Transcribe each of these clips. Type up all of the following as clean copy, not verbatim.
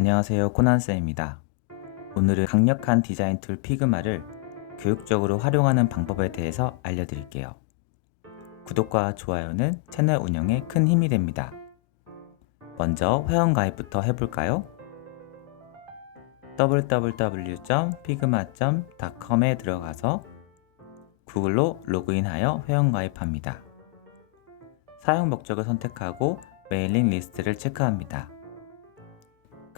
안녕하세요, 코난쌤입니다. 오늘은 강력한 디자인 툴 피그마를 교육적으로 활용하는 방법에 대해서 알려드릴게요. 구독과 좋아요는 채널 운영에 큰 힘이 됩니다. 먼저 회원가입부터 해볼까요? www.figma.com에 들어가서 구글로 로그인하여 회원가입합니다. 사용 목적을 선택하고 메일링 리스트를 체크합니다.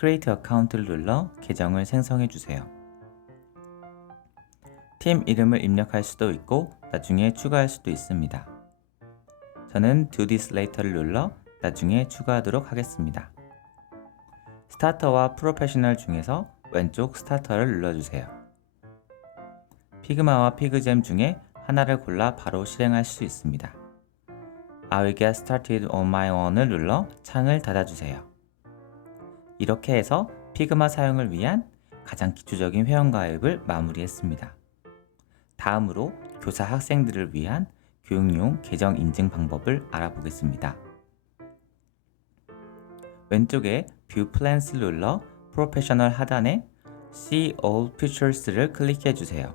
크리에이트 어카운트를 눌러 계정을 생성해 주세요. 팀 이름을 입력할 수도 있고 나중에 추가할 수도 있습니다. 저는 Do This Later를 눌러 나중에 추가하도록 하겠습니다. 스타터와 프로페셔널 중에서 왼쪽 스타터를 눌러주세요. 피그마와 피그잼 중에 하나를 골라 바로 실행할 수 있습니다. I will get started on my own을 눌러 창을 닫아주세요. 이렇게 해서 피그마 사용을 위한 가장 기초적인 회원가입을 마무리했습니다. 다음으로 교사 학생들을 위한 교육용 계정 인증 방법을 알아보겠습니다. 왼쪽에 View Plans를 눌러 프로페셔널 하단에 See All Features를 클릭해 주세요.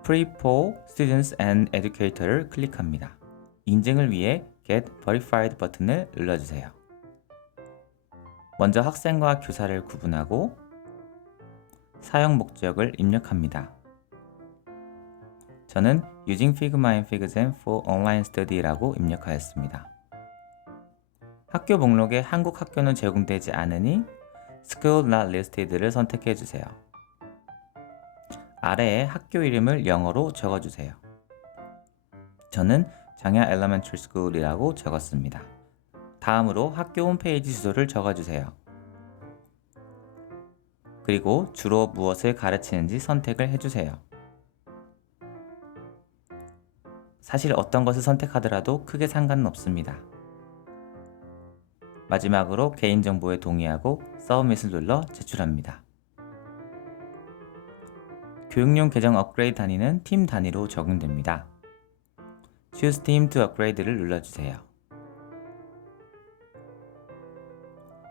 Free for Students and Educator를 클릭합니다. 인증을 위해 Get Verified 버튼을 눌러주세요. 먼저 학생과 교사를 구분하고 사용 목적을 입력합니다. 저는 Using Figma and FigJam for Online Study라고 입력하였습니다. 학교 목록에 한국 학교는 제공되지 않으니 School Not Listed를 선택해 주세요. 아래에 학교 이름을 영어로 적어주세요. 저는 장야 Elementary School이라고 적었습니다. 다음으로 학교 홈페이지 주소를 적어주세요. 그리고 주로 무엇을 가르치는지 선택을 해주세요. 사실 어떤 것을 선택하더라도 크게 상관은 없습니다. 마지막으로 개인정보에 동의하고 서브밋을 눌러 제출합니다. 교육용 계정 업그레이드 단위는 팀 단위로 적용됩니다. Choose Team to Upgrade를 눌러주세요.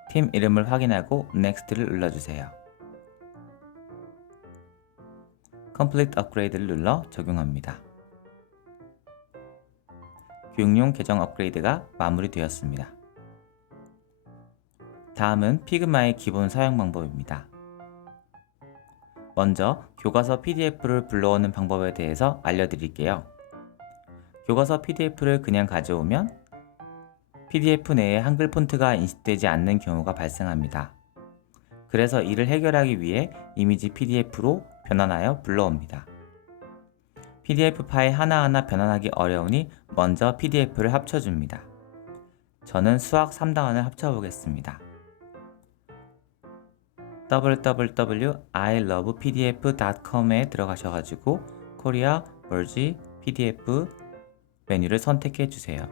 팀 이름을 확인하고 Next를 눌러주세요. Complete Upgrade를 눌러 적용합니다. 교육용 계정 업그레이드가 마무리되었습니다. 다음은 피그마의 기본 사용 방법입니다. 먼저 교과서 PDF를 불러오는 방법에 대해서 알려드릴게요. 교과서 PDF를 그냥 가져오면 PDF 내에 한글 폰트가 인식되지 않는 경우가 발생합니다. 그래서 이를 해결하기 위해 이미지 PDF로 변환하여 불러옵니다. PDF 파일 하나하나 변환하기 어려우니 먼저 PDF를 합쳐줍니다. 저는 수학 3단원을 합쳐보겠습니다. www.ilovepdf.com에 들어가셔가지고 Korea Merge PDF 메뉴를 선택해 주세요.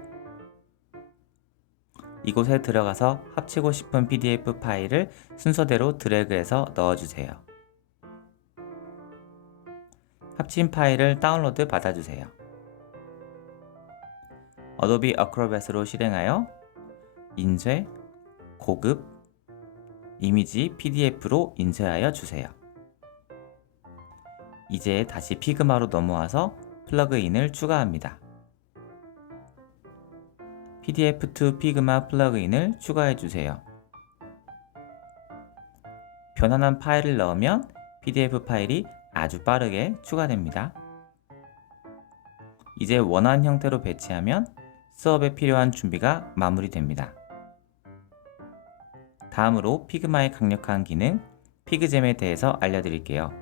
이곳에 들어가서 합치고 싶은 PDF 파일을 순서대로 드래그해서 넣어주세요. 합친 파일을 다운로드 받아주세요. 어도비 어크로뱃으로 실행하여 인쇄, 고급, 이미지 PDF로 인쇄하여 주세요. 이제 다시 피그마로 넘어와서 플러그인을 추가합니다. PDF to 피그마 플러그인을 추가해 주세요. 변환한 파일을 넣으면 PDF 파일이 아주 빠르게 추가됩니다. 이제 원하는 형태로 배치하면 수업에 필요한 준비가 마무리됩니다. 다음으로 피그마의 강력한 기능 피그잼에 대해서 알려드릴게요.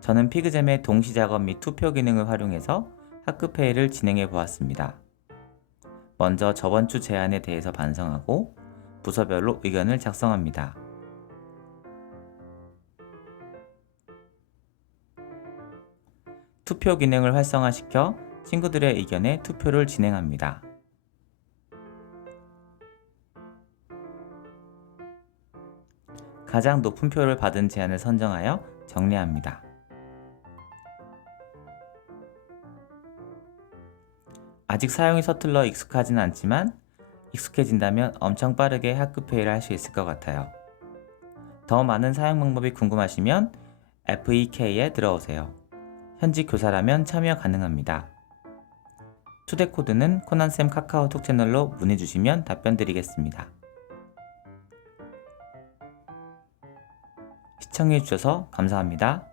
저는 피그잼의 동시 작업 및 투표 기능을 활용해서 학급 회의를 진행해 보았습니다. 먼저 저번 주 제안에 대해서 반성하고 부서별로 의견을 작성합니다. 투표 기능을 활성화시켜 친구들의 의견에 투표를 진행합니다. 가장 높은 표를 받은 제안을 선정하여 정리합니다. 아직 사용이 서툴러 익숙하진 않지만 익숙해진다면 엄청 빠르게 학급 회의를 할 수 있을 것 같아요. 더 많은 사용 방법이 궁금하시면 FEK에 들어오세요. 현직 교사라면 참여 가능합니다. 초대 코드는 코난쌤 카카오톡 채널로 문의 주시면 답변 드리겠습니다. 시청해 주셔서 감사합니다.